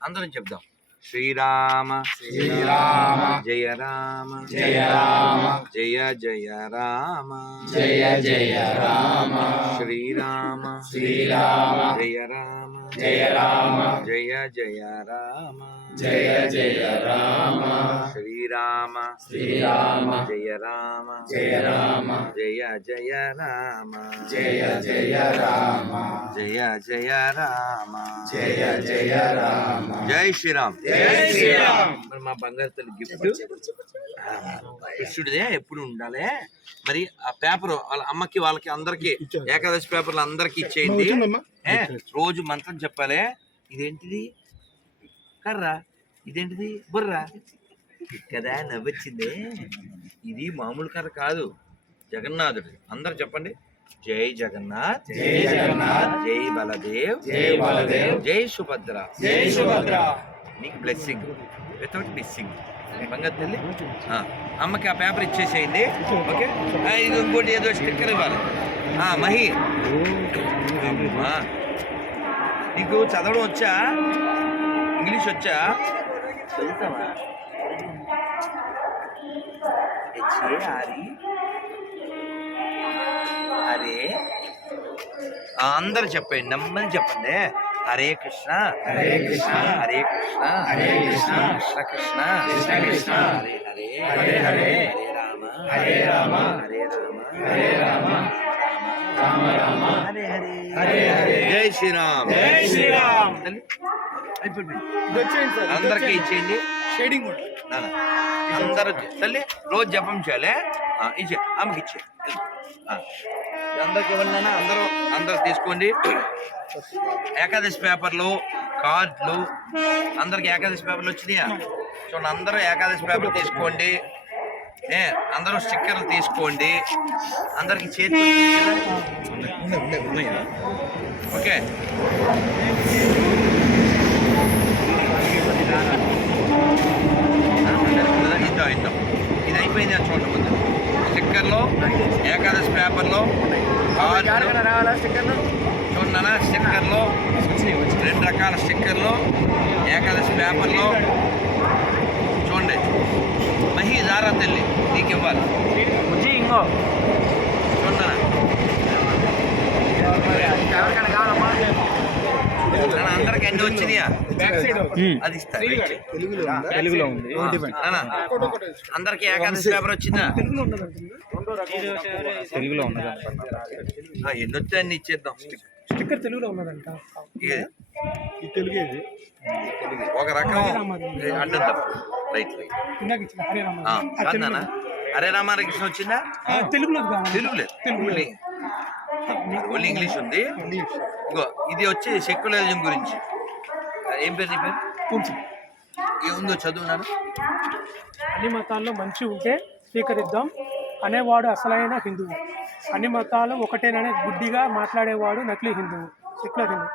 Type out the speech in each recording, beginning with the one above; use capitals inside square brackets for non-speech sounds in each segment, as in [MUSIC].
అందరం చెప్దాం. శ్రీరామ శ్రీరామ జయ రామ జయ రామ జయ జయ రామ జయ జయ రామ శ్రీరామ శ్రీరామ జయ రామ జయ రామ జయ జయ రామ జయ జయ రామ. శ్రీరామ. శ్రీరామ. జయ రామ. జయ రామ. జయ జయ రామ. జయ జయ రామ. జయ జయ రామ. జయ జయ రామ. జై శ్రీరామ్. జై శ్రీరామ్. మరి మా బంగారు తల్లి గిఫ్ట్ కృష్ణుడిదే ఎప్పుడు ఉండాలి? మరి ఆ పేపర్ వాళ్ళ అమ్మకి వాళ్ళకి అందరికి ఏకాదశి పేపర్లు అందరికి ఇచ్చేయండి. ఏ, రోజు మంత్రం చెప్పాలి. ఇదేంటిది? కర్ర? ఇదేంటిది? బుర్ర? కదా నవ్వొచ్చిందే. ఇది మామూలు కర్ర కాదు. జగన్నాథుడు అందరు చెప్పండి. జై జగన్నాథ్. జై జగన్నాథ్. జై బలదేవ్. జై బలదేవ్. జై సుభద్ర. జై సుభద్ర. నీకు బ్లెస్సింగ్ వితౌట్ మిస్సింగ్ బంగారు తల్లి? అమ్మకి ఆ పేపర్ ఇచ్చేసేయండి. ఓకే? ఇది ఇంకోటి ఏదో స్టిక్కర్ ఇవ్వాలి. మహి. నీకు చదవడం వచ్చా? ఇంగ్లీష్ వచ్చా చదువుతావా అరే అందరు చెప్పండి నెమ్మది చెప్పండి హరే కృష్ణ హరే కృష్ణ. హరే కృష్ణ హరే కృష్ణ. కృష్ణ కృష్ణ కృష్ణ కృష్ణ. హరే హరే హరే హరే. హరే రామ హరే రామ. హరే రామ హరే రామ. రామ రామ. హరే హరే హరే హరే. జై శ్రీరామ్ జై శ్రీరామ్. అందరికీ ఇచ్చేయండి. షేడింగ్ అందరూ తల్లి రోజు జపం చేయాలి. ఇచ్చే ఆమెకి ఇచ్చే. అందరికి ఇవ్వండి అందరూ అందరూ తీసుకోండి. ఏకాదశి పేపర్లు కార్డులు అందరికి ఏకాదశి పేపర్లు వచ్చినాయా? చూడండి అందరూ ఏకాదశి పేపర్ తీసుకోండి. ఏ అందరూ స్టిక్కర్లు తీసుకోండి. అందరికి చేతి ఓకే. ఇద్దాం ఇద్దాం ఇది అయిపోయింది అని చూడండి. ముందు స్టిక్కర్లో ఏకాదశి పేపర్లో రావాలా స్టిక్కర్లు చూడన్నా స్టిక్కర్లో రెండు రకాల స్టిక్కర్లు ఏకాదశి పేపర్లో చూడండి మహి దారా తల్లి నీకు ఇవ్వాలి ఇంకో చూడన్నా ఎవరికైనా కావాలమ్మా? అందరికి అన్ని వచ్చినాయా? అది ఇస్తా. తెలుగులో ఉంది. నాన్న అందరికి ఏకాదశి పేపర్ వచ్చిందా? తెలుగులో ఉన్నది. ఎన్ని వచ్చాయి అన్ని ఇచ్చేద్దాం. స్టిక్ స్టిక్కర్ తెలుగులో ఉన్నదంట. తెలుగు ఒక రకం అడ్డం తప్పు. రైట్ రైట్ హరే రామారాకృష్ణ వచ్చిందా? తెలుగులో కావాలి తెలుగు లేదు ఓన్లీ. ఇంగ్లీష్ ఉంది. ఇగో ఇది వచ్చి సెక్యులరిజం గురించి. ఏం పేరు నీ పేరు? కొంచెం ఏముందో చదువు నాన్న? అన్ని మతాల్లో మంచి ఉంటే స్వీకరిద్దాం. అనేవాడు అసలైన హిందువు. అన్ని మతాలు ఒకటేననే గుడ్డిగా మాట్లాడేవాడు నకిలీ హిందువు. సెక్యులర్ హిందువు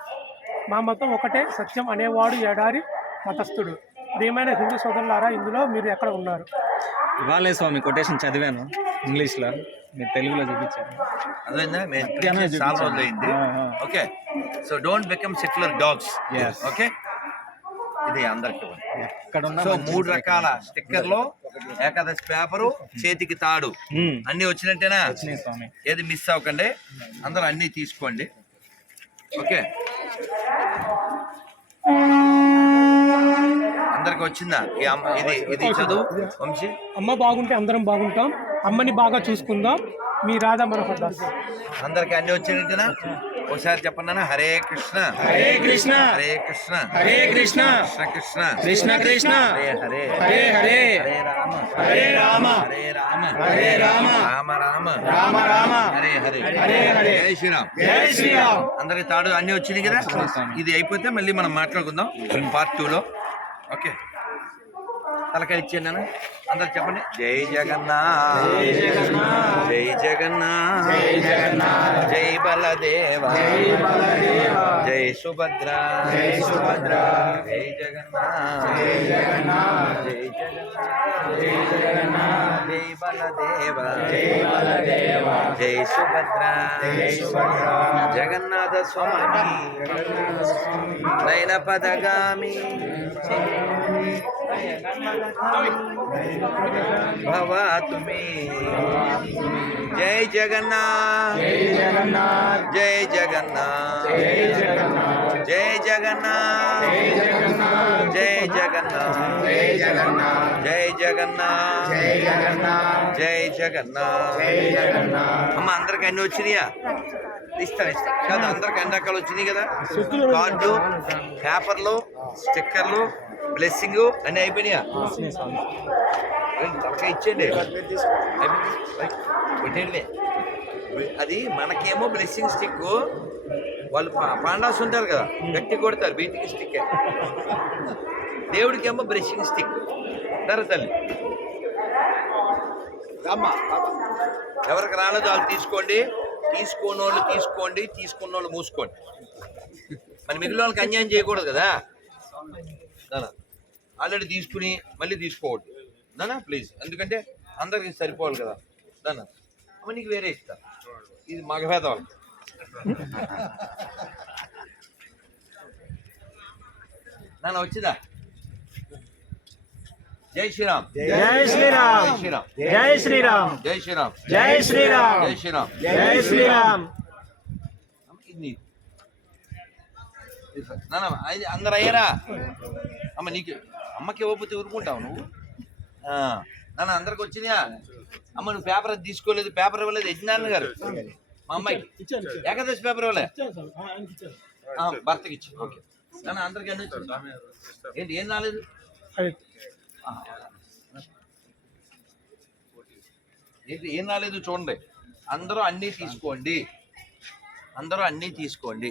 మా మతం ఒకటే సత్యం అనేవాడు ఎడారి మతస్థుడు. ప్రియమైన హిందూ సోదరులారా ఇందులో మీరు ఎక్కడ ఉన్నారు? ఇవాళే స్వామి కొటేషన్ చదివాను ఇంగ్లీష్లో. మీరు తెలుగులో చూపించారు. మేము చాలా రోజులు అయింది. Okay. So don't become secular dogs. Okay? ఇది అందరికి ఇక్కడ ఉన్న సో మూడు రకాల స్టిక్కర్లు ఏకాదశి పేపరు చేతికి తాడు. అన్ని వచ్చినట్టేనా? ఏది మిస్ అవ్వకండి. అందరూ అన్నీ తీసుకోండి. ఓకే. అందరికి వచ్చిందా? ఇది ఇది చదువు వంశీ? అమ్మ బాగుంటే అందరం బాగుంటాం. అమ్మని బాగా చూసుకుందాం. మీ రాధా మనోహర్ దాస్ అందరికి అన్ని వచ్చినట్టేనా? ఒకసారి చెప్పండి హరే కృష్ణ. హరే కృష్ణ. హరే కృష్ణ. హరే కృష్ణ. కృష్ణ కృష్ణ. కృష్ణ కృష్ణ. హరే హరే. హరే హరే. రామ. హరే రామ. హరే రామ. హరే రామ. రామ రామ. రామ రామ. హరే హరే. హరే హరే. జై శ్రీరామ్. జై శ్రీరామ్. అందరికి తాడు అన్ని వచ్చినాయి కదా. ఇది అయిపోతే మళ్ళీ మనం మాట్లాడుకుందాం. పార్ట్ టూలో. ఓకే తలకాయ ఇచ్చాను నేను అందరు చెప్పండి. జై జగన్నాథ్. జై జగన్నాథ్. జై జగన్నాథ్. జగన్నాథ్. బలదేవ. జై బలదేవ. జై సుభద్ర. జై సుభద్ర. జై జగన్నాథ్. జై జగన్నాథ్. జై జగన్నాథ్. జై బలదేవ. జై సుభద్ర. జగన్నాథ స్వామి. నయన పదగామి భవాతు మే జై జగన్నాథ్ జై జగన్నాథ్ జై జగన్నాథ్ జై జగన్నాథ్ జై జగన్నాథ్ జై జగన్నాథ్ అమ్మ అందరికి అన్ని వచ్చినాయా? ఇస్తాను ఇస్తాను కాదు అందరికి రకాలు వచ్చినాయి కదా. కార్డు పేపర్లు స్టిక్కర్లు బ్లెస్సింగ్ అన్ని అయిపోయినాయా? తలకాయ ఇచ్చేయండి. పెట్టేయండి. అది మనకేమో బ్లెస్సింగ్ స్టిక్ వాళ్ళు పా- పాండాస్ ఉంటారు కదా గట్టి కొడతారు బీటికి స్టిక్ దేవుడికేమో బ్రషింగ్ స్టిక్. ధర తల్లి. ఎవరికి రాలేదో వాళ్ళు తీసుకోండి. తీసుకోని వాళ్ళు తీసుకోండి తీసుకున్న వాళ్ళు మూసుకోండి. మరి మిగిలిన వాళ్ళకి అన్యాయం చేయకూడదు కదా? ఆల్రెడీ తీసుకుని మళ్ళీ తీసుకోవద్దు. నానా ప్లీజ్ ఎందుకంటే అందరికి సరిపోవాలి కదా. నానా అమ్మ నీకు వేరే ఇస్తా ఇది మగభేదం. వాళ్ళు నాన్న వచ్చిందా? జై శ్రీరామ్. జై శ్రీరామ్. జై శ్రీరామ్. జై శ్రీరామ్. జై శ్రీరామ్. జై శ్రీరామ్. జై శ్రీరామ్. అందరు అయ్యారా అమ్మ నీకు అమ్మకి ఇవ్వకపోతే ఊరుకుంటావు నువ్వు? నన్ను అందరికి వచ్చినాయా అమ్మ నువ్వు పేపర్ తీసుకోలేదు పేపర్ ఇవ్వలేదు యజ్ఞాన్ గారు. మా అమ్మాయికి ఏకాదశి పేపర్ ఇవ్వలే? భర్తకి ఇచ్చి. ఓకే. నన్ను అందరికి ఏంటి ఏం రాలేదు? ఏం రాలేదు చూడండి. అందరూ అన్నీ తీసుకోండి. అందరూ అన్నీ తీసుకోండి.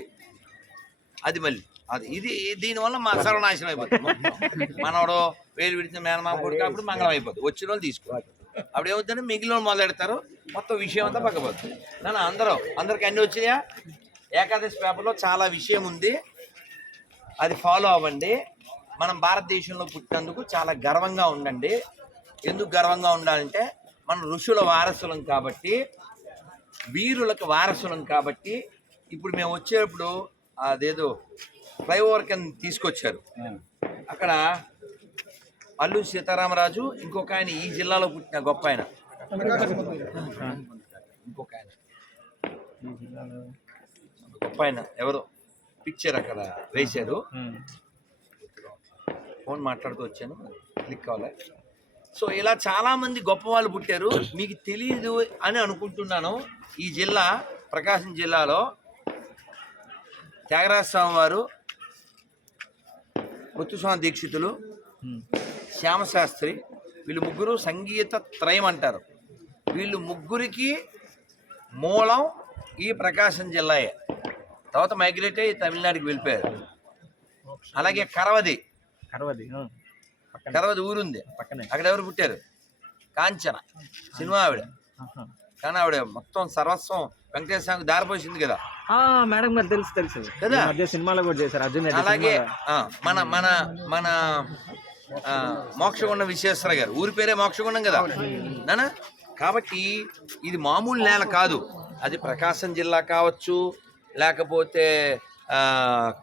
అది మళ్ళీ. అది ఇది దీనివల్ల మా సర్వనాశనం అయిపోతుంది. మనవడు వేలు విడిచిన మేనమామ కొడుకు అప్పుడు మంగళం అయిపోతుంది. వచ్చిన వాళ్ళు తీసుకోవాలి అప్పుడు ఏమవుతుందంటే మిగిలిన వాళ్ళు మొదలెడతారు. మొత్తం విషయం అంతా పక్కపోతుంది నన్ను అందరూ అందరికి అన్నీ వచ్చినాయా? ఏకాదశి పేపర్లో చాలా విషయం ఉంది. అది ఫాలో అవ్వండి. మనం భారతదేశంలో పుట్టినందుకు చాలా గర్వంగా ఉండండి. ఎందుకు గర్వంగా ఉండాలంటే మనం ఋషుల వారసులం కాబట్టి వీరులకు వారసులం కాబట్టి ఇప్పుడు మేము వచ్చేటప్పుడు అదేదో ఫ్లైఓవర్ కింద తీసుకొచ్చారు. అక్కడ అల్లు సీతారామరాజు ఇంకొక ఆయన ఈ జిల్లాలో పుట్టిన గొప్ప ఆయన. ఇంకొక ఆయన. గొప్ప ఆయన ఎవరు? పిక్చర్ అక్కడ వేశారు. ఫోన్ మాట్లాడుతూ వచ్చాను. క్లిక్ కావాలి. సో ఇలా చాలామంది గొప్ప వాళ్ళు పుట్టారు. మీకు తెలియదు అని అనుకుంటున్నాను. ఈ జిల్లా ప్రకాశం జిల్లాలో త్యాగరాజ స్వామి వారు ముత్తుస్వామి దీక్షితులు శ్యామశాస్త్రి వీళ్ళు ముగ్గురు సంగీత త్రయం అంటారు. వీళ్ళు ముగ్గురికి మూలం ఈ ప్రకాశం జిల్లాయే. తర్వాత మైగ్రేట్ అయ్యి తమిళనాడుకి వెళ్ళిపోయారు. అలాగే కరవది. కరవది కరవది ఊరుంది. పక్కనే. అక్కడ ఎవరు పుట్టారు? కాంచన సినిమా ఆవిడ. కానీ ఆవిడ మొత్తం సర్వస్వం వెంకటేశ్వర స్వామికి దారిపోసింది కదా. మేడం గారు తెలుసు తెలుసు. కదా? సినిమాలో కూడా చేశారు అర్జున్ అలాగే మన మన మన మోక్షగుండం విశ్వేశ్వర గారు. ఊరి పేరే మోక్షగుండం కదా. నానా? కాబట్టి ఇది మామూలు నేల కాదు. అది ప్రకాశం జిల్లా కావచ్చు లేకపోతే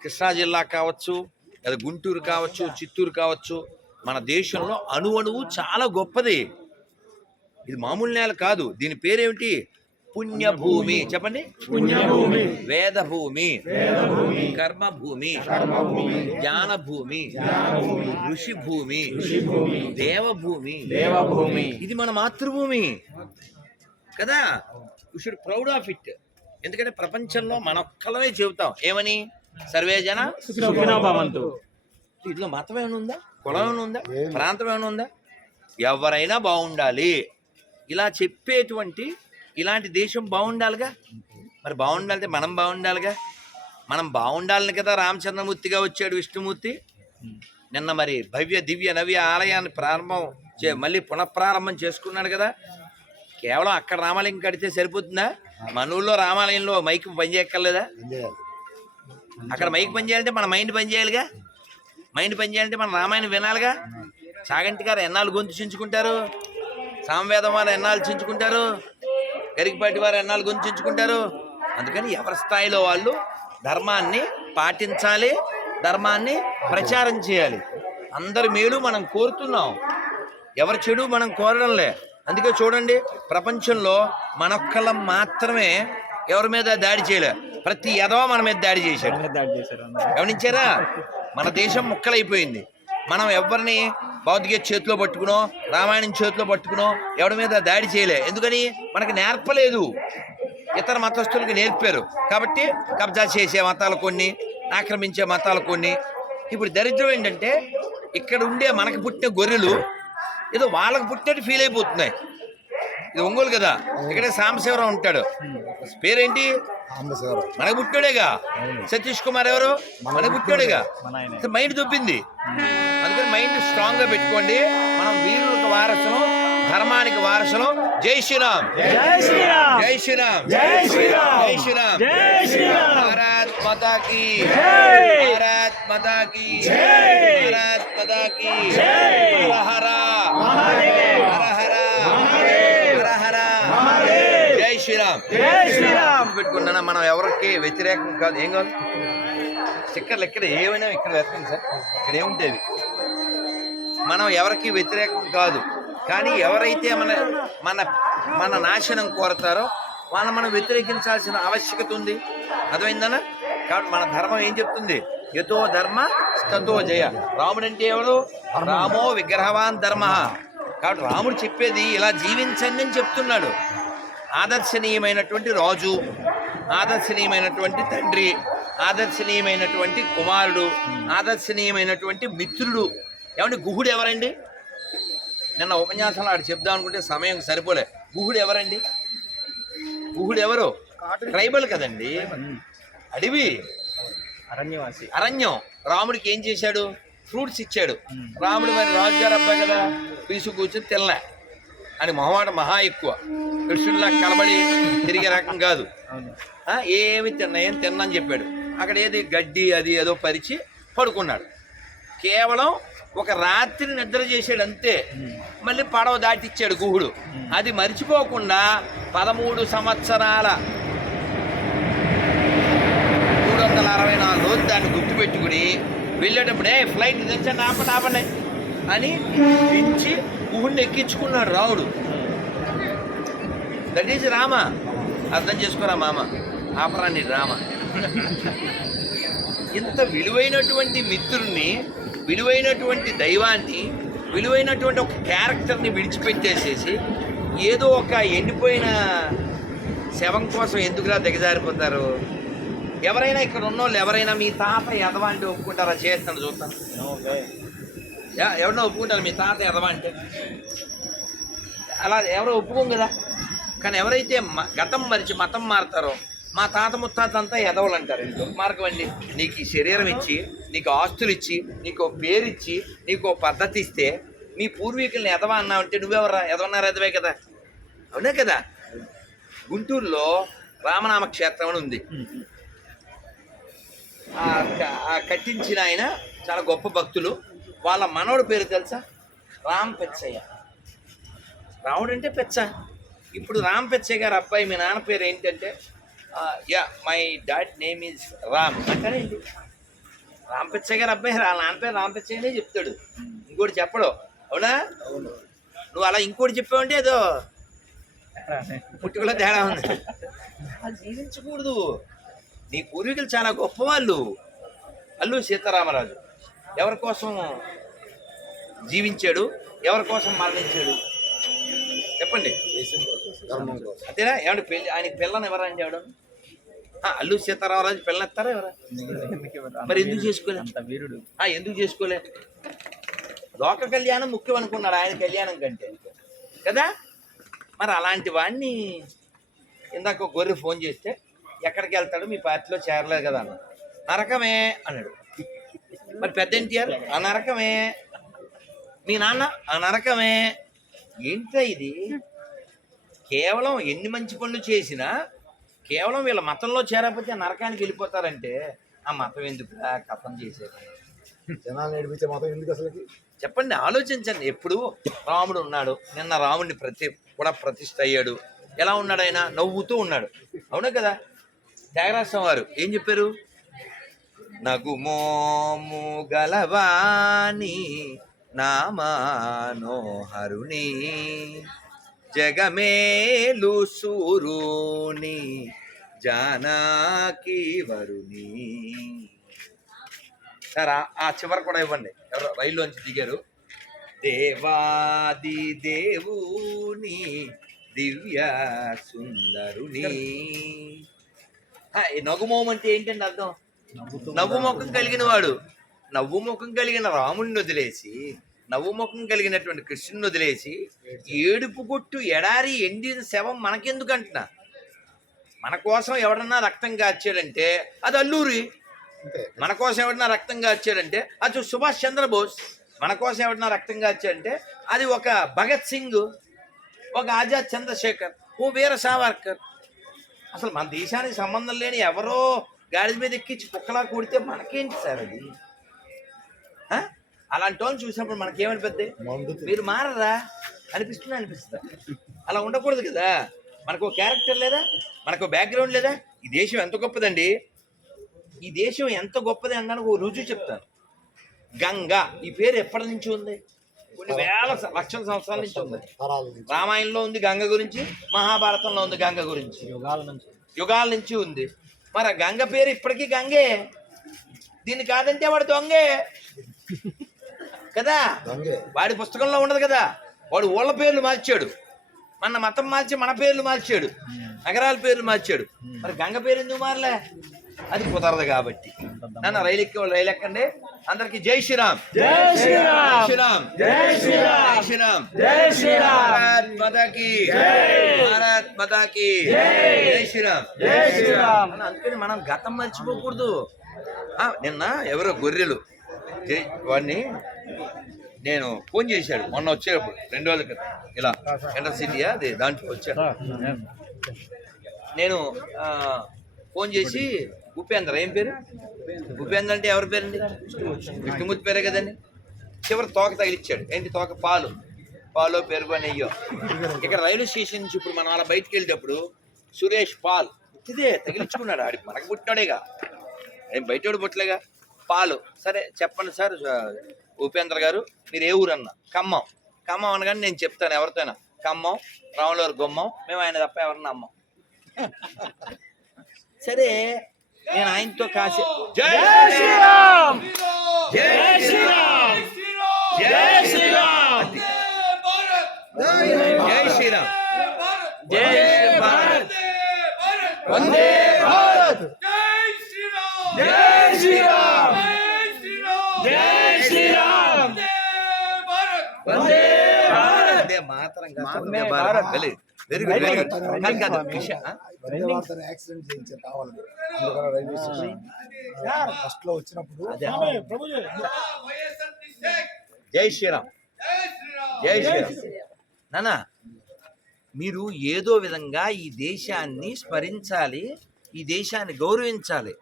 కృష్ణా జిల్లా కావచ్చు లేదా గుంటూరు కావచ్చు చిత్తూరు కావచ్చు మన దేశంలో అణువణువు చాలా గొప్పది. ఇది మామూలు నేల కాదు. దీని పేరేమిటి? పుణ్యభూమి. చెప్పండి. పుణ్యభూమి. వేదభూమి. కర్మభూమి. జ్ఞానభూమి. ఋషి భూమి దేవభూమి. దేవభూమి. ఇది మన మాతృభూమి. కదా? You should proud of it ఎందుకంటే ప్రపంచంలో మన ఒక్కలమే చెబుతాం. ఏమని? సర్వే జన భవంతు. ఇందులో మతం ఏమైనా ఉందా? కులం ఏమైనా ఉందా? ప్రాంతం ఏమైనా ఉందా? ఎవరైనా బాగుండాలి. ఇలా చెప్పేటువంటి ఇలాంటి దేశం బాగుండాలిగా? మరి బాగుండాలంటే మనం బాగుండాలిగా? మనం బాగుండాలని కదా రామచంద్రమూర్తిగా వచ్చాడు విష్ణుమూర్తి. నిన్న మరి భవ్య దివ్య నవ్య ఆలయాన్ని ప్రారంభం చే మళ్ళీ పునఃప్రారంభం చేసుకున్నాడు కదా. కేవలం అక్కడ రామాలయం కడితే సరిపోతుందా? మన ఊళ్ళో రామాలయంలో మైక్ పనిచేయక్కర్లేదా అక్కడ మైక్ పని చేయాలంటే మన మైండ్ పని చేయాలిగా? మైండ్ పని చేయాలంటే మన రామాయణం వినాలిగా? చాగంటి గారు ఎన్నాళ్ళు గొంతు చించుకుంటారు? సామవేదం వారు ఎన్నాళ్ళు చించుకుంటారు? గరికపాటి వారు ఎన్నాళ్ళు గొంతు చించుకుంటారు? అందుకని ఎవరి స్థాయిలో వాళ్ళు ధర్మాన్ని పాటించాలి ధర్మాన్ని ప్రచారం చేయాలి. అందరి మేలు మనం కోరుతున్నాం. ఎవరి చెడు మనం కోరడంలే అందుకే చూడండి ప్రపంచంలో మనొక్కళ్ళం మాత్రమే ఎవరి మీద దాడి చేయలే. ప్రతి ఎదవ మన మీద దాడి చేశాడు. దాడి చేశారు గమనించారా? మన దేశం ముక్కలైపోయింది. మనం ఎవరిని భౌతిక చేతిలో పట్టుకునో రామాయణం చేతిలో పట్టుకునో ఎవరి మీద దాడి చేయలే. ఎందుకని? మనకి నేర్పలేదు. ఇతర మతస్థులకు నేర్పారు. కాబట్టి కబ్జా చేసే మతాలు కొన్ని ఆక్రమించే మతాలు కొన్ని. ఇప్పుడు దరిద్రం ఏంటంటే ఇక్కడ ఉండే మనకు పుట్టిన గొర్రెలు ఏదో వాళ్ళకు పుట్టినట్టు ఫీల్ అయిపోతున్నాయి. ఇది ఒంగోలు కదా? ఇక్కడే సాంబశివరావు ఉంటాడు. పేరేంటి? మన పుట్టాడేగా సతీష్ కుమార్ ఎవరు? మన పుట్టాడేగా మైండ్ దొప్పింది అందుకని మైండ్ స్ట్రాంగ్గా పెట్టుకోండి. మనం వీరులకు వారసులం ధర్మానికి వారసులం. జై శ్రీరామ్. జై శ్రీరామ్. జై శ్రీరామ్. జై శ్రీరామ్. జై శ్రీరామ్. జై శ్రీరామ్. భారత్ మాతా కీ. భారత్ మాతా కీ. భారత్ మాతా కీ. హర హర. హర హర. శ్రీరామ్. పెట్టుకున్నా మనం ఎవరికి వ్యతిరేకం కాదు. ఏం కాదు? స్టిక్కర్లు ఎక్కడ ఏమైనా ఇక్కడ వెతకండి సార్. ఇక్కడ ఏముంటేవి మనం ఎవరికి వ్యతిరేకం కాదు. కానీ ఎవరైతే మన మన మన నాశనం కోరతారో వాళ్ళని మనం వ్యతిరేకించాల్సిన ఆవశ్యకత ఉంది. అర్థమైందనా? కాబట్టి మన ధర్మం ఏం చెప్తుంది? యతో ధర్మ స్తతో జయ. రాముడు అంటే ఎవరు రామో విగ్రహవాన్ ధర్మ. కాబట్టి రాముడు చెప్పేది ఇలా జీవించండి అని చెప్తున్నాడు. ఆదర్శనీయమైనటువంటి రాజు ఆదర్శనీయమైనటువంటి తండ్రి ఆదర్శనీయమైనటువంటి కుమారుడు ఆదర్శనీయమైనటువంటి మిత్రుడు. ఏమంటే గుహుడు ఎవరండి? నిన్న ఉపన్యాసంలో ఆడు చెప్దాం అనుకుంటే సమయం సరిపోలే. గుహుడు ఎవరండి? గుహుడు ఎవరు? ట్రైబల్ కదండి. అడవి. అరణ్యవాసి. అరణ్యం. రాముడికి ఏం చేశాడు? ఫ్రూట్స్ ఇచ్చాడు. రాముడు మరి రాజుగారు అబ్బాయి కదా? పీసు కూర్చొని తినలే. అని మొహమాట మహా ఎక్కువ. కృష్ణుడిలా కలబడి తిరిగే రకం కాదు. ఏమి తిన్నా ఏం తిన్నాని చెప్పాడు. అక్కడ ఏది గడ్డి అది ఏదో పరిచి పడుకున్నాడు. కేవలం ఒక రాత్రి నిద్ర చేసాడు అంతే. మళ్ళీ పడవ దాటిచ్చాడు గుహుడు. అది మర్చిపోకుండా పదమూడు సంవత్సరాల మూడు వందల అరవై నాలుగు రోజులు దాన్ని గుర్తుపెట్టుకుని వెళ్ళేటప్పుడే ఫ్లైట్ తెచ్చండి ఆపండి ఆపండి అని దించి గుహుడిని ఎక్కించుకున్నాడు రాముడు దట్ ఈజ్ రామ. అర్థం చేసుకోరా మామ? ఆపరాన్ని రామ. ఇంత విలువైనటువంటి మిత్రుణ్ణి విలువైనటువంటి దైవాన్ని విలువైనటువంటి ఒక క్యారెక్టర్ని విడిచిపెట్టేసేసి ఏదో ఒక ఎండిపోయిన శవం కోసం ఎందుకులా దిగజారిపోతారు ఎవరైనా ఇక్కడ ఉన్నోళ్ళు ఎవరైనా మీ తాత ఎదవాంటి ఒప్పుకుంటారా? చేస్తాను చూస్తాను. ఎవరినో ఒప్పుకుంటారు మీ తాత ఎదవా అంటే. అలా ఎవరో ఒప్పుకోం కదా. కానీ ఎవరైతే మ- గతం మరిచి మతం మారుతారో మా తాత ముత్తాతంతా ఎదవలు అంటారు ఇది అండి నీకు ఈ శరీరం ఇచ్చి నీకు ఆస్తులు ఇచ్చి నీకు ఓ పేరు ఇచ్చి నీకు పద్ధతి ఇస్తే మీ పూర్వీకుల్ని ఎదవా అన్నావంటే నువ్వెవరా ఎదవన్నారా ఎదవే కదా. అవునే కదా? గుంటూరులో రామనామ క్షేత్రం అని ఉంది. ఆ కట్టించిన ఆయన చాలా గొప్ప భక్తులు. వాళ్ళ మనవడు పేరు తెలుసా? రామ్ పెచ్చయ్య. రాముడు అంటే పెచ్చ. ఇప్పుడు రామ్ పెచ్చయ్య గారు అబ్బాయి మీ నాన్న పేరు ఏంటంటే yeah my dad name is Ram. అంటారేంటి Ram Picchayya గారు అబ్బాయి రా నాన్న పేరు రామ్ పిచ్చయ్యనే చెప్తాడు. ఇంకోటి చెప్పడు. అవునా. నువ్వు అలా ఇంకోటి చెప్పావంటే ఏదో పుట్టుకలో తేడా ఉంది. అలా జీవించకూడదు. నీ పూర్వీకులు చాలా గొప్పవాళ్ళు. అల్లు సీతారామరాజు. ఎవరి కోసం? జీవించాడు ఎవరి కోసం మరణించాడు? చెప్పండి. అంతేనా? ఏమంటే పెళ్ళి ఆయనకి పిల్లని ఎవరండి ఎవడు అల్లు సీతారామరాజు పిల్లనెత్తారా ఎవరా? మరి ఎందుకు చేసుకోలే? వీరుడు. ఆ, ఎందుకు చేసుకోలే? లోక కళ్యాణం ముఖ్యం అనుకున్నాడు ఆయన కళ్యాణం కంటే. కదా? మరి అలాంటి వాడిని ఇందాక గొర్రె ఫోన్ చేస్తే ఎక్కడికి వెళ్తాడు? మీ పార్టీలో చేరలేదు కదా అన్న నరకమే అన్నాడు. మరి పెద్ద ఎన్టీఆర్? ఆ నరకమే మీ నాన్న ఆ నరకమే. ఏంటో ఇది? కేవలం ఎన్ని మంచి పనులు చేసినా కేవలం వీళ్ళ మతంలో చేరకపోతే నరకానికి వెళ్ళిపోతారంటే ఆ మతం ఎందుకు కథం చేసేది? జనాలు నడిపించే మతం ఎందుకు అసలుకి? చెప్పండి ఆలోచించండి. ఎప్పుడు రాముడు ఉన్నాడు నిన్న రాముడిని ప్రతి కూడా ప్రతిష్ఠ అయ్యాడు. ఎలా ఉన్నాడు ఆయన? నవ్వుతూ ఉన్నాడు. అవునా కదా? త్యాగరాజం వారు ఏం చెప్పారు? నగుమోము గలవాణి నామానోహరుని జగమేలు సూరుని జానాకి వరుని. సార్ ఆ- చివరి కూడా ఇవ్వండి. ఎవరో రైల్లోంచి దిగారు. దేవాది దేవుని దివ్య సుందరుని. నగుమోహం అంటే ఏంటండి అర్థం? నవ్వు ముఖం కలిగిన వాడు. నవ్వు ముఖం కలిగిన రాముడిని వదిలేసి నవ్వు ముఖం కలిగినటువంటి కృష్ణుని వదిలేసి ఏడుపు కొట్టు ఎడారి ఎండిన శవం మనకెందుకు అంటున్నా మన కోసం ఎవడన్నా రక్తం కాచాడంటే అది అల్లూరి. మన కోసం ఎవడన్నా రక్తం కాచాడంటే అది సుభాష్ చంద్రబోస్. మన కోసం ఎవడన్నా రక్తం కాచాడంటే అది ఒక భగత్ సింగ్ ఒక ఆజాద్ చంద్రశేఖర్ ఓ వీర సావర్కర్. అసలు మన దేశానికి సంబంధం లేని ఎవరో గాడి మీద ఎక్కించి కుక్కలా కొడితే మనకేంటి సార్ అది? అలాంటి వాళ్ళని చూసినప్పుడు మనకేమనిపిద్ది? మీరు మారరా? అనిపిస్తుంది అనిపిస్తా అలా ఉండకూడదు కదా. మనకు ఒక క్యారెక్టర్ లేదా? మనకు బ్యాక్గ్రౌండ్ లేదా? ఈ దేశం ఎంత గొప్పదండి? ఈ దేశం ఎంత గొప్పది అనడానికి ఒక రుజువు చెప్తాను. గంగా ఈ పేరు ఎప్పటి నుంచి ఉంది? కొన్ని వేల లక్షల సంవత్సరాల నుంచి ఉంది. రామాయణంలో ఉంది గంగ గురించి మహాభారతంలో ఉంది గంగ గురించి. యుగాల నుంచి. యుగాల నుంచి ఉంది. మరి గంగ పేరు ఇప్పటికీ గంగే. దీన్ని కాదంటే వాడు దొంగే. కదా? దొంగే. వాడి పుస్తకంలో ఉండదు కదా? వాడు ఊళ్ళ పేర్లు మార్చాడు. మన మతం మార్చి మన పేర్లు మార్చాడు. నగరాల పేర్లు మార్చాడు. మరి గంగ పేరు ఎందుకు మారలే? అది కుదరదు కాబట్టి. నన్ను రైలు ఎక్కి వాళ్ళు రైలు ఎక్కండి. అందరికి జై శ్రీరామ్. జై శ్రీరామ్. శ్రీరామ్. జై శ్రీరామ్. జై శ్రీరామ్. జై శ్రీరామ్. భారత్ మాతాకి. భారత్ మాతాకి. జై. శ్రీరామ్. జై శ్రీరామ్. అందుకని మనం గతం మర్చిపోకూడదు. నిన్న ఎవరో గొర్రెలు వాడిని నేను ఫోన్ చేశాడు మొన్న వచ్చేటప్పుడు రెండు రోజుల క్రితం. ఇలా ఎంటర్ సిటీయా అది దాంట్లో వచ్చాడు. నేను ఫోన్ చేసి ఉపేంద్ర ఏం పేరు? ఉపేంద్ర అంటే ఎవరి పేరండి? విష్ణుమూర్తి పేరే కదండి. చివరి తోక తగిలిచ్చాడు. ఏంటి తోక? పాలు. పాలు పెరుగు అని అయ్యో ఇక్కడ రైల్వే స్టేషన్ నుంచి ఇప్పుడు మనం అలా బయటికి వెళ్ళేటప్పుడు సురేష్ పాల్ ఇదే తగిలించుకున్నాడు. ఆడికి మనకు పుట్టినాడేగా. ఏం బయటోడు పుట్టలేగా. పాలు. సరే చెప్పండి సార్ ఉపేంద్ర గారు మీరు ఏ ఊరు అన్న ఖమ్మం. ఖమ్మం అనగానే నేను చెప్తాను ఎవరితోనా? ఖమ్మం రాములవారి గుమ్మం మేము ఆయన తప్ప ఎవరన్నా అమ్మం సరే నేను ఆయనతో కాసే జై శ్రీరామ్! జై శ్రీరామ్! జై శ్రీరామ్! జై శ్రీరామ్! జై భారత్! వందే భారత్! జై శ్రీరామ్! జై శ్రీరామ్ వందే భారత్ వందే మాతరం కాదు, Vande Bharat very very good very good కానీ కాదు విషయం ఆ? వందే భారత్ యాక్సిడెంట్ చేయించారు కావాలని అందుకని రైల్వే స్టేషన్ ఫస్ట్లో వచ్చినప్పుడు అదే. జై. శ్రీరామ్. జై శ్రీరామ్. నానా మీరు ఏదో విధంగా ఈ దేశాన్ని స్మరించాలి ఈ దేశాన్ని గౌరవించాలి.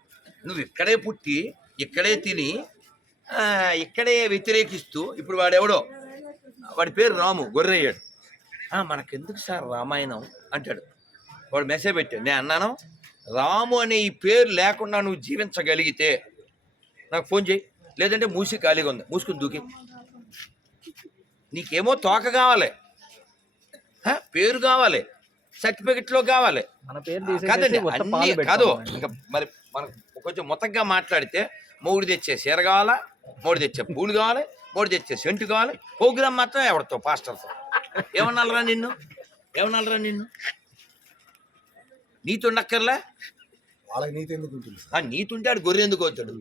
నువ్వు ఇక్కడే పుట్టి ఇక్కడే తిని ఇక్కడే వ్యతిరేకిస్తూ ఇప్పుడు వాడెవడో? వాడి పేరు రాము గొర్రెయ్యాడు. "ఆ, మనకెందుకు సార్ రామాయణం? అంటాడు. వాడు మెసేజ్ పెట్టాడు. నేను అన్నాను రాము అనే ఈ పేరు లేకుండా నువ్వు జీవించగలిగితే నాకు ఫోన్ చేయి. లేదంటే మూసి ఖాళీగా ఉంది. మూసుకుని దూకి. నీకేమో తోక కావాలి? పేరు కావాలి. సర్టిఫికెట్లో కావాలి. మన పేరు కాదండి అన్ని కాదు. ఇంకా మరి మనం కొంచెం మొత్తంగా మాట్లాడితే మూడు తెచ్చే చీర కావాలా మూడు తెచ్చే పూలు కావాలి మూడు తెచ్చే సెంటు కావాలి. ప్రోగ్రామ్ మాత్రం ఎవరితో? పాస్టర్తో. ఏమన్నారా నిన్ను? ఏమన్నారా నిన్ను? నీతో ఉండక్కర్లే వాళ్ళకి నీతి ఎందుకు ఉంటుంది నీతి ఉంటే ఆడు గొర్రె ఎందుకు అవుతాడు?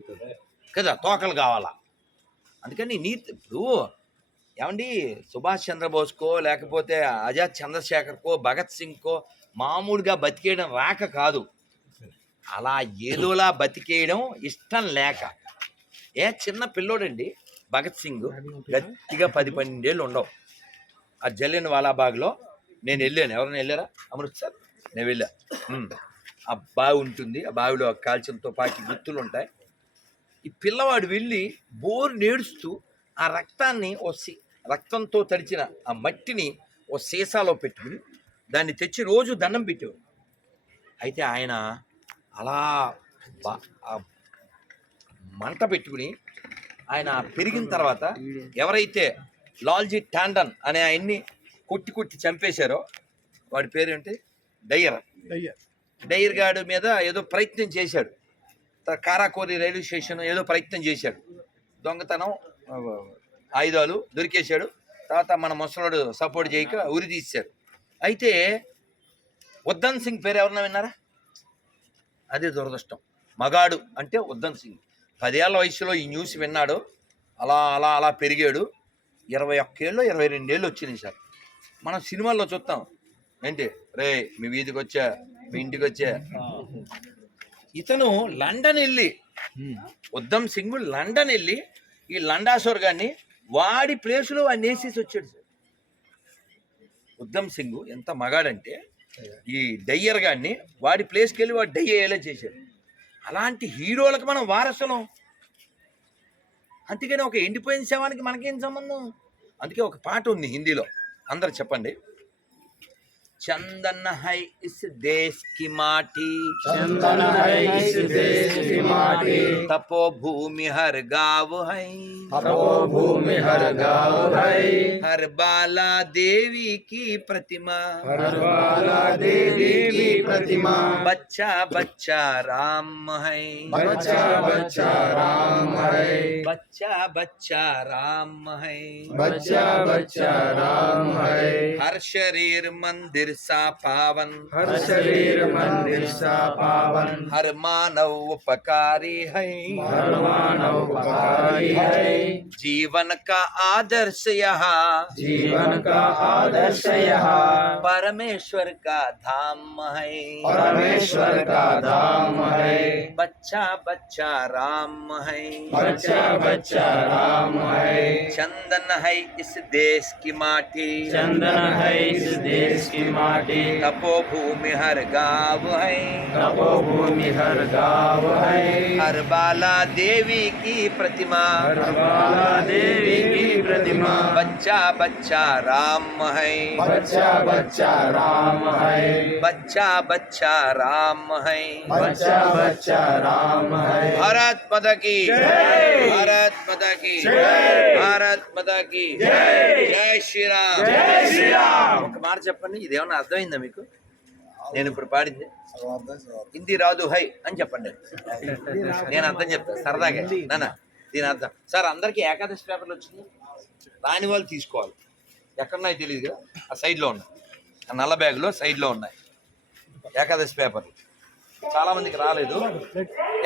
కదా తోకలు కావాలా? అందుకని నీతి ఇప్పుడు ఏమండి సుభాష్ చంద్రబోస్కో లేకపోతే ఆజాద్ చంద్రశేఖర్కో భగత్ సింగ్కో మామూలుగా బతికేయడం రాక కాదు. అలా ఏదోలా బతికేయడం ఇష్టం లేక. ఏ చిన్న పిల్లోడండి భగత్ సింగ్ గట్టిగా పది పన్నెండేళ్ళు ఉండవు. ఆ జల్లిన వాలాబాగ్లో నేను వెళ్ళాను. ఎవరైనా వెళ్ళారా? అమృత్సర్ నేను వెళ్ళా. ఆ బావి ఉంటుంది. ఆ బావిలో కాల్చిన తుపాకీ గుర్తులు ఉంటాయి. ఈ పిల్లవాడు వెళ్ళి బోరు నేడుస్తూ ఆ రక్తాన్ని ఓ సీ రక్తంతో తడిచిన ఆ మట్టిని ఓ సీసాలో పెట్టుకుని దాన్ని తెచ్చి రోజు దండం పెట్టేవాడు. అయితే ఆయన అలా మంట పెట్టుకుని ఆయన పెరిగిన తర్వాత ఎవరైతే లాల్జీ టాండన్ అనే ఆయన్ని కొట్టి కొట్టి చంపేశారో. వాడి పేరేంటి డయ్యర్. డయ్యర్. గాడి మీద ఏదో ప్రయత్నం చేశాడు. కారాకోరి రైల్వే స్టేషన్ ఏదో ప్రయత్నం చేశాడు. దొంగతనం ఆయుధాలు దొరికేశాడు. తర్వాత మన ముసలోడు సపోర్ట్ చేయక ఉరి తీశారు. అయితే ఉద్దన్ సింగ్ పేరు ఎవరన్నా విన్నారా? అదే దురదృష్టం. మగాడు అంటే ఉద్దన్ సింగ్. పదేళ్ళ వయసులో ఈ న్యూస్ విన్నాడు. అలా అలా అలా పెరిగాడు. ఇరవై ఒక్కేళ్ళు ఇరవై రెండేళ్ళు వచ్చినాయి సార్. మనం సినిమాల్లో చూస్తాం ఏంటి? రే మీ వీధికి వచ్చా మీ ఇంటికి వచ్చా? ఇతను లండన్ వెళ్ళి ఉద్దమ్ సింగ్ లండన్ వెళ్ళి ఈ లండాసోర్ గారిని వాడి ప్లేసులో వాడిని వేసేసి వచ్చాడు సార్. ఉద్దమ్ సింగ్ ఎంత మగాడంటే ఈ డయ్యర్ గారిని వాడి ప్లేస్కి వెళ్ళి వాడు డయ్య అయ్యేలా చేశాడు. అలాంటి హీరోలకు మనం వారసులం. అందుకని ఒక ఎండిపోయిన శవానికి మనకేం సంబంధం? అందుకే ఒక పాట ఉంది హిందీలో. అందరు చెప్పండి. चंदन है इस देश की माटी। चंदन है इस देश की माटी। तपो भूमि हर गाँव है। तपो भूमि हर गाँव है। हर बाला देवी की प्रतिमा। हर बाला देवी की प्रतिमा। बच्चा बच्चा राम है। बच्चा बच्चा राम है। बच्चा बच्चा राम है। बच्चा बच्चा राम है। हर शरीर मंदिर सा पावन हर शरीर मंदिर सा पावन हर मानव उपकारी है। हर मानव उपकारी है। जीवन का आदर्श यहाँ जीवन का आदर्श यहाँ परमेश्वर का धाम है। परमेश्वर का धाम है। बच्चा बच्चा राम है। बच्चा बच्चा राम है। चंदन है इस देश की माटी। चंदन है इस देश की माटी तपोभूमि हर गाँव है। तपोभूमि हर गाँव है। हर बाला देवी की प्रतिमा। हर बाला देवी की प्रतिमा बच्चा बच्चा राम है बच्चा बच्चा राम है बच्चा बच्चा राम है बच्चा बच्चा राम है भारत माता की भारत माता की భారత్ మాతా కి జై శ్రీరామ్ జై శ్రీరామ్ ఒక మాట చెప్పండి ఇది ఏమన్నా అర్థమైందా మీకు నేను ఇప్పుడు పాడింది హిందీ రాదు హై అని చెప్పండి నేను అర్థం చెప్తా సరదాగా నాన్న దీని అర్థం సార్ అందరికీ ఏకాదశి పేపర్లు వచ్చింది రాని వాళ్ళు తీసుకోవాలి. ఎక్కడున్నాయి తెలియదు కదా? ఆ సైడ్లో ఉన్నాయి. ఆ నల్ల బ్యాగ్లో సైడ్లో ఉన్నాయి. ఏకాదశి పేపర్లు. చాలామందికి రాలేదు.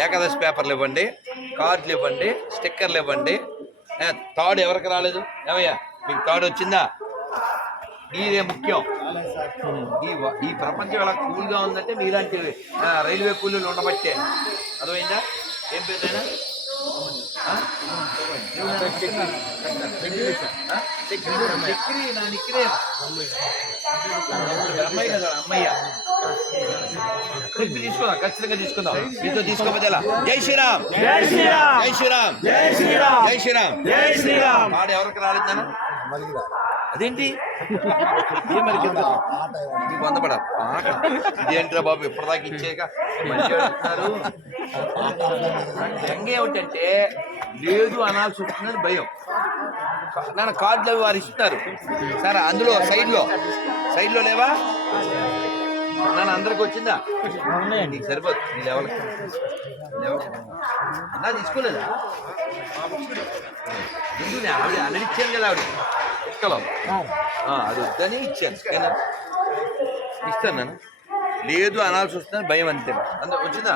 ఏకాదశి పేపర్లు ఇవ్వండి కార్డులు ఇవ్వండి స్టిక్కర్లు ఇవ్వండి. థర్డ్ ఎవరికి రాలేదు? ఏమయ్యా మీకు థర్డ్ వచ్చిందా? మీరే ముఖ్యం. ఈ ఈ ప్రపంచం ఎలా కూల్గా ఉందంటే మీలాంటి రైల్వే కూలీలు ఉండబట్టే. అర్థమైందా? ఏం పేరు తీసుకుందాం ఖచ్చితంగా తీసుకుందాం మీతో తీసుకోకపోతే ఎలా? జై శ్రీరామ్. జై శ్రీరామ్. జై శ్రీరామ్. జై శ్రీరామ్. జై శ్రీరామ్ జై శ్రీరామ్ వాడు ఎవరికి రాలేదన్నా అదేంటి? [LAUGHS] వందపడ పాట ఇదేంట్రా బాబు? ఇప్పటిదాకా ఇచ్చేక మంచిగా అడుగుతున్నారు. బెంగ ఏమిటంటే లేదు అనాల్సి వస్తుందని భయం. నన్ను కార్డులు అవి వారు ఇస్తున్నారు సరే అందులో సైడ్లో. సైడ్లో లేవా? నన్ను అందరికి వచ్చిందా? నీకు సరిపోదు. నీ లెవెల్కి. అన్నా తీసుకోలేదా? ఎందుకు ఆవిడ ఇచ్చాను కదా ఆవిడ ఇక్కలో అది వద్దని ఇచ్చాను? ఇస్తాను నేను లేదు అనాల్సి వస్తుందని భయం అంతే. అంత వచ్చిందా?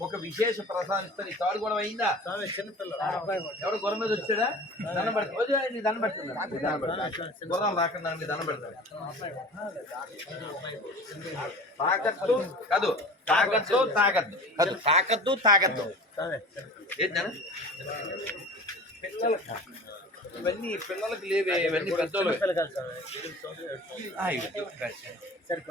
ఒక విశేష ప్రసాదం ఇస్తారు ఈ తాడు కూడా అయిందా? ఎవడు గుర్రం మీద వచ్చాడా? దండం పెడతా. ఓజీ, నీ దండం పెడుతున్నా నీ దండం పెడతా. గుర్రం రాకుండా దండం పెడతాడు తాకత్తు కాదు. తాకద్దు కాదు. తాకద్దు తాకద్దు ఏంటన్నా పిల్లలు ఇవన్నీ పిల్లలకి లేవే ఇవన్నీ పెద్దోళ్ళు